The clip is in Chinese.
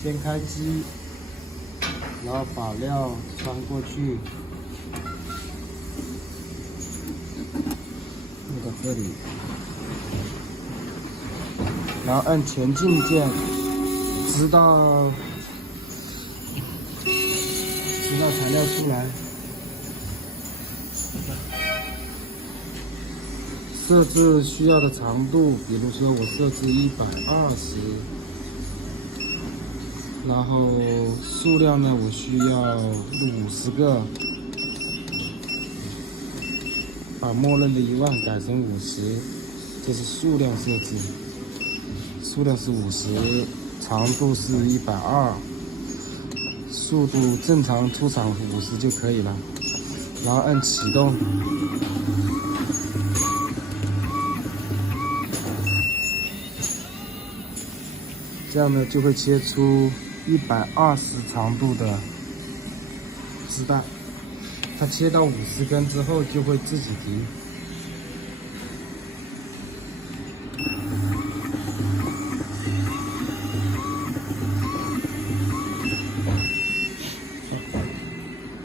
先开机，然后把料穿过去，放到这里，然后按前进键，直到材料出来。设置需要的长度，比如说我设置120，然后数量呢，我需要50个，把默认的1万改成50，这是数量设置，数量是50，长度是120，速度正常出厂50就可以了，然后按启动。这样呢就会切出120长度的丝带，它切到50根之后就会自己停。